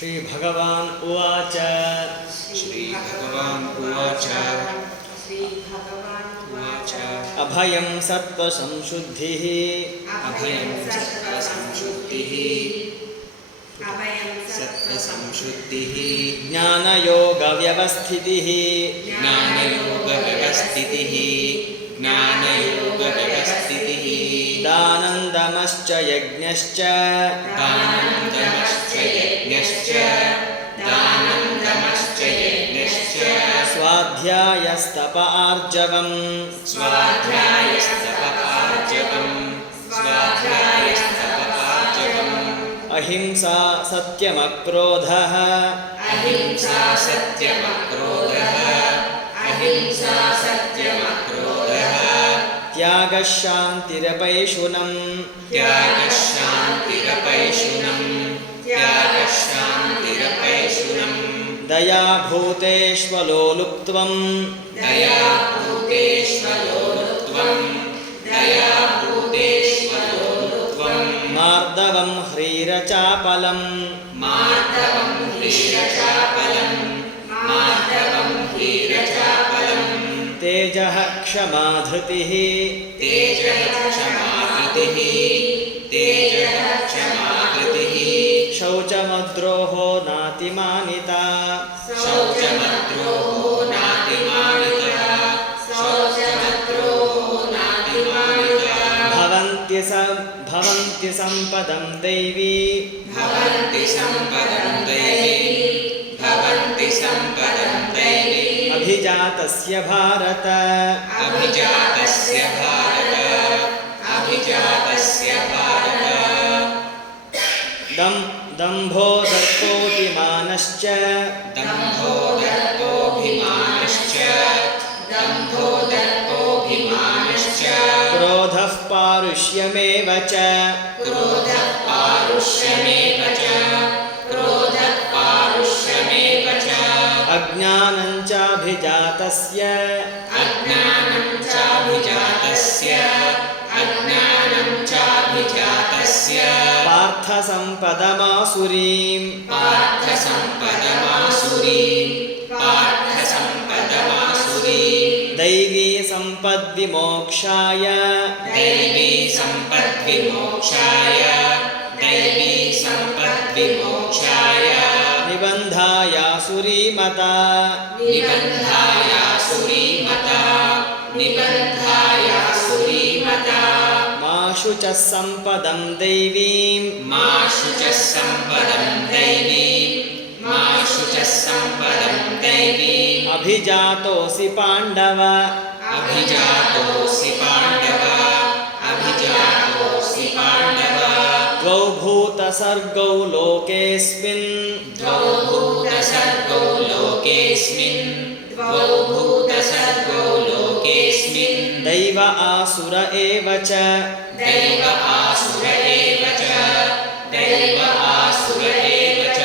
श्रीभगवान् उवाच। श्रीभगवान् उवाच। श्रीभगवान् उवाच। अभयं सत्त्वसंशुद्धिः अभयं सत्त्वसंशुद्धिः सत्त्वसंशुद्धिः ज्ञानयोगव्यवस्थितिः। ज्ञानयोगव्यवस्थितिः। ज्ञानयोगव्यवस्थितिः। दानन्दमश्च यज्ञश्च। दानन्दमश्च स्वाध्यायस्तप आर्जवम् स्वाध्यायस्तपकार्जवम् अहिंसा सत्यमक्रोधः। अहिंसा सत्यमक्रोधः। अहिंसा सत्यमक्रोधः। त्यागः शान्तिरपैशुनम् त्यागः दया भूतेष्वलोलुप्त्वम् मार्दवम् ह्रीरचापलम्। तेजः क्षमा धृतिः तेजः क्षमाकृतिः तेजः क्षमाकृतिः शौचमद्रोहो नातिमानिता सम्पदं दैवी। भवन्ति सम्पदं दैवी। भवन्ति सम्पदं दैवी। अभिजातस्य भारत। अभिजातस्य भारत। अभिजातस्य भारत। दम् दम्भो दर्पोऽतिमानश्च दम्भो क्रोधः पारुष्यमेव च। क्रोधः पारुष्यमेव च। क्रोधः पारुष्यमेव च। अज्ञानं चाभिजातस्य। अज्ञानं चाभिजातस्य। अज्ञानं चाभिजातस्य। पार्थसम्पदमासुरीम्। पार्थसम्पदमासुरीं पार्थसम्पदमासुरीं सम्पद्विमोक्षाय। दैवी सम्पद्विमोक्षाय। दैवी सम्पद्विमोक्षाय। निबन्धायासुरीमता। निबन्धायासुरीमता। निबन्धायासुरीमता। माशु च सम्पदं दैवीम्। मा शुचः सम्पदं दैवीं मा शुचः सम्पदं दैवीम्। अभिजातोऽसि पाण्डव अभिजातोऽसि पाण्डव अभिजातोऽसि पाण्डव। द्वौ भूतसर्गौ लोकेऽस्मिन्। द्वौ भूतसर्गौ लोकेऽस्मिन्। द्वौ भूतसर्गौ लोकेऽस्मिन्। दैव आसुर एव च। दैव आसुर एव च। दैव आसुर एव च।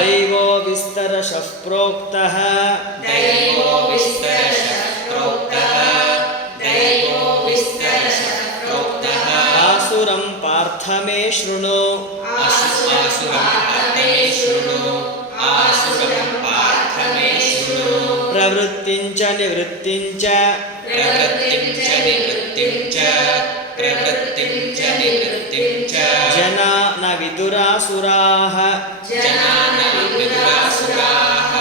दैवो विस्तरशः प्रोक्तः। दैवो च प्रवृत्तिं च निवृत्तिं च जना न विदुरासुराः जना न विदुरासुराः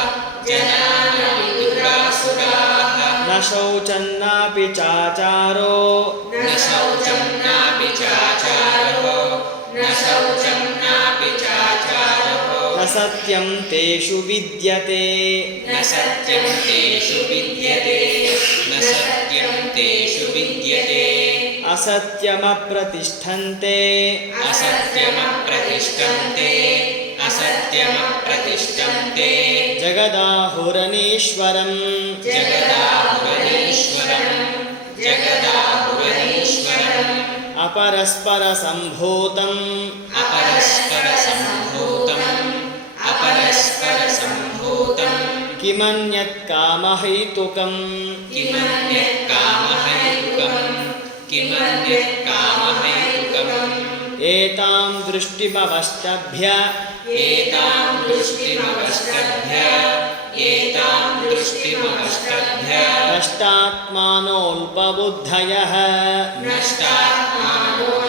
जना न विदुरासुराः न शौचन्नापि चाचारो न शौचं सत्यं तेषु विद्यते। न सत्यं तेषु विद्यते। न सत्यं तेषु विद्यते। असत्यमप्रतिष्ठन्ते। असत्यमप्रतिष्ठन्ते। असत्यमप्रतिष्ठन्ते। जगदाहुरनीश्वरम्। जगदाहुरनीश्वरम्। जगदाहुरनीश्वरम्। अपरस्परसम्भूतम्। अपरस्परसम्भूतम् परस्परसम्भूतम्। दृष्टिमवस्तभ्य दृष्टिमवस्तभ्य दृष्टिमवस्तभ्य नष्टात्मानोऽल्पबुद्धयः। नष्टात्मानो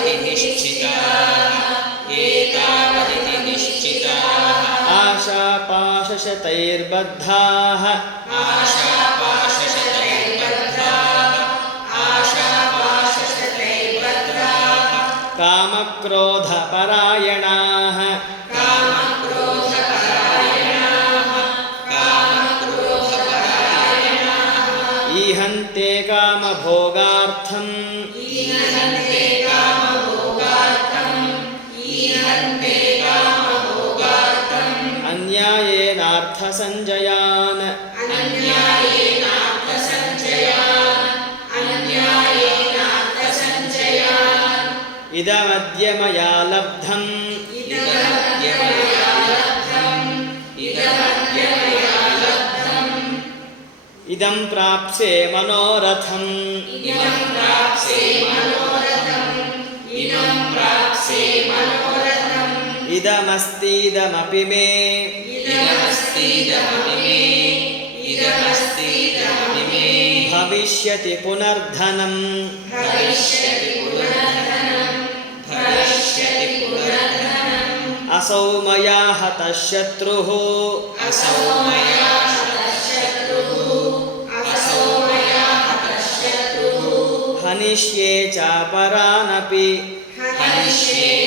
आशापाशशतैर्बद्धाः। कामक्रोधपरायणाः कामक्रोधपरायणाः अन्यायेनार्थसञ्जयान् अन्यायेनार्थसञ्चयान् अन्यायेनार्थसञ्चयान् इदमद्य मया लब्धम् इदमद्य मया लब्धम् इदमद्य मया लब्धम् इदं प्राप्स्ये मनोरथम् इमं प्राप्से मनोरथम् इमं प्राप्से मनोरथम् भविष्यति पुनर्धनम् भविष्यति पुनर्धनम् असौ मया हतः शत्रुः असौ मया हतः शत्रुः असौ मया हतः शत्रुः हनिष्ये चापरानपि हनिष्ये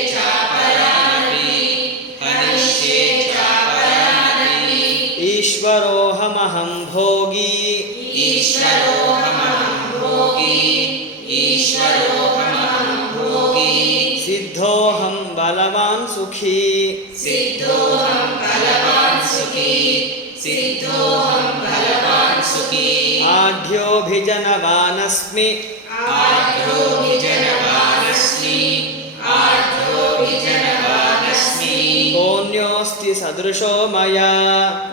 ईश्वरोऽहमहं भोगी। ईश्वरोऽहमहं भोगी ईश्वरोऽहमहं भोगी सिद्धोऽहं बलवान् सुखी। सिद्धोऽहं बलवान् सुखी सिद्धोऽहं बलवान् सुखी आढ्योऽभिजनवानस्मि आढ्योऽभिजनवानस्मि आढ्योऽभिजनवानस्मि कोऽन्योऽस्ति सदृशो मया।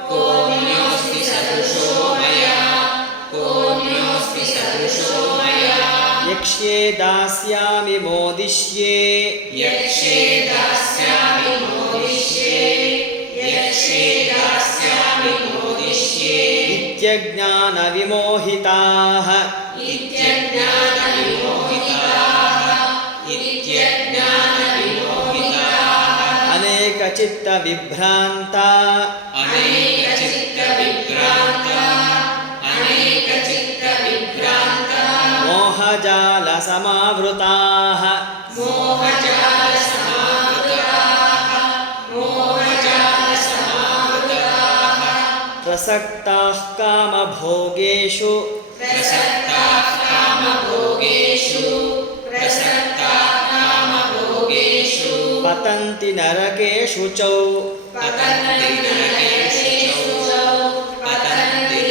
कोऽन्योऽस्ति यक्ष्ये दास्यामि मोदिष्ये यक्षे दास्यामि मोदिष्ये यक्षे दास्यामि मोदिष्ये इत्यज्ञानविमोहिताः इत्यज्ञानविमोहिताः इत्यज्ञानविमोहिताः अनेकचित्तविभ्रान्ता अनेकचित्तविभ्रान्ताः अनेकचित्तविभ्रान्ताः मोहजालसमावृताः। प्रसक्ताः कामभोगेषु। पतन्ति नरकेषु च। पतन्ति नरकेषु च। पतन्ति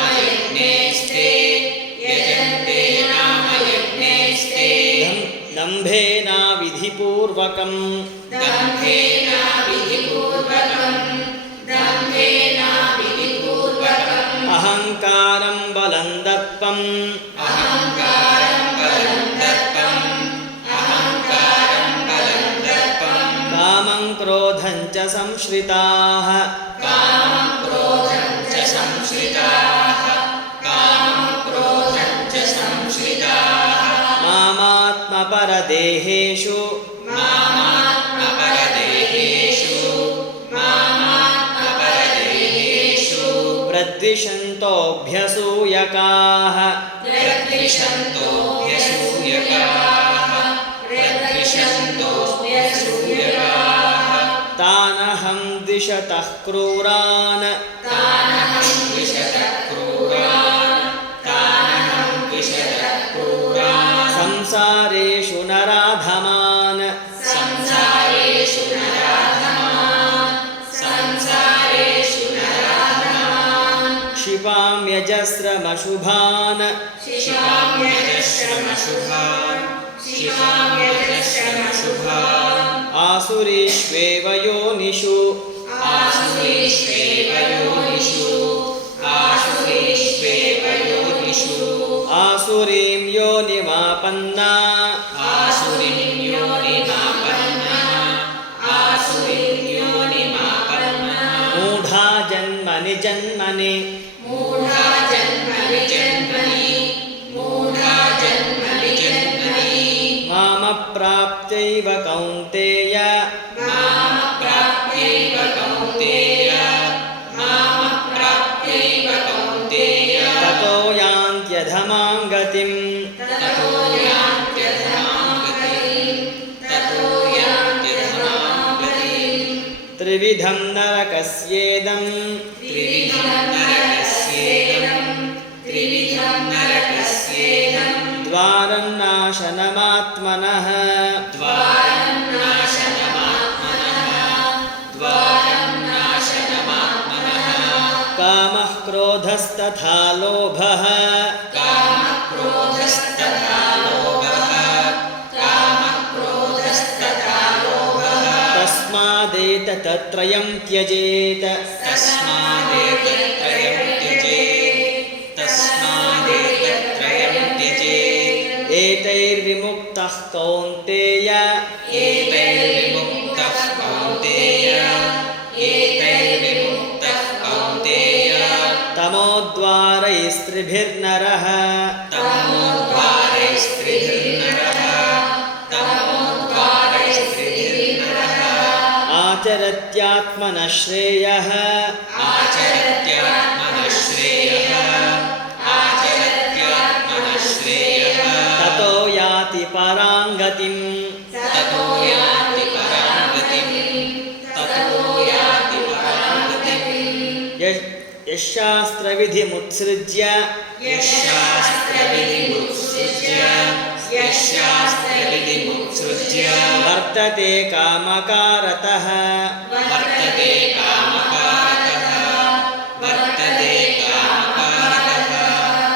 दम्भेनाविधिपूर्वकम् दम्भेनाविधिपूर्वकम् दम्भेनाविधिपूर्वकम् अहङ्कारं बलं दर्पम् अहङ्कारं बलं दर्पम् अहङ्कारं बलं दर्पम् कामं क्रोधं च संश्रिताः मामात्मपरदेहेषु प्रद्विषन्तोऽभ्यसूयकाः। तानहं द्विषतः क्रूरान्। तानहं क्रूरान्। तानहं द्विषतः क्षिपाम्यजस्रमशुभान् शिवाम्यजश्रमशुभान् शिवाम्यजश्रमशुभान् आसुरीष्वेव योनिषु। आसुरीष्वेव योनिषु। आसुरीष्वेव योनिषु। आसुरीं योनिमापन्ना। आसुरीं योनिमापन्नः। आसुरीं योनिमापन्नः। मूढा जन्मनि जन्मनि कौन्तेय। कौन्तेय। कौन्तेय। ततो यान्त्यधमां गतिम् ततो यान्त्यधमां गतिम् ततो यान्त्यधमां गतिम् त्रिविधं नरकस्येदम् क्रोधस्तथा लोभः। तस्मादेतत्त्रयं त्यजेत्। एतैर्विमुक्तः कौन्तेय तमोद्वारैस्त्रिभिर्नरः तमोद्वारैस्त्रिभिर्नरः तमोद्वारैस्त्रिभिर्नरः आचरत्यात्मनः श्रेयः आचरत्यात्मनः श्रेयः आचरत्यात्मनः श्रेयः ततो याति पराङ्गतिम् यशास्त्रविधिमुत्सृज्य। वर्तते कामकारतः। वर्तते कामकारतः। वर्तते कामकारतः।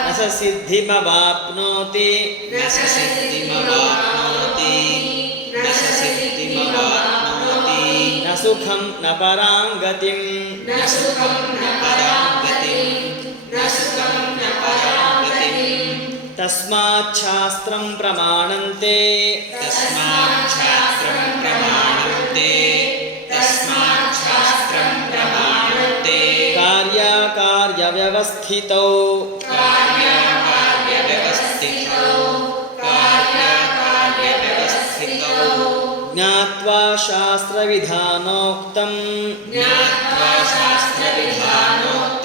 न स सिद्धिमवाप्नोति। न स सिद्धिमवाप्नोति। न स सिद्धिमवाप्नोति। न सुखं न परां गतिम्। न सुखं न परां तस्माच्छास्त्रं प्रमाणन्ते तस्मात् शास्त्रं प्रमाणन्ते। कार्याकार्यव्यवस्थितौ। कार्याकार्यव्यवस्थितौ कार्याकार्यव्यवस्थितौ ज्ञात्वा शास्त्रविधानोक्तम्। ज्ञात्वा शास्त्रविधानोक्तं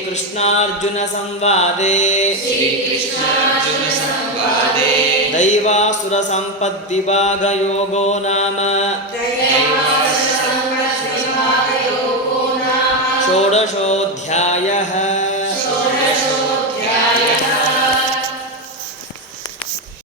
श्रीकृष्णार्जुनसंवादे। श्रीकृष्णार्जुनसंवादे। दैवासुरसम्पद्विभागयोगो नाम। षोडशोऽध्यायः।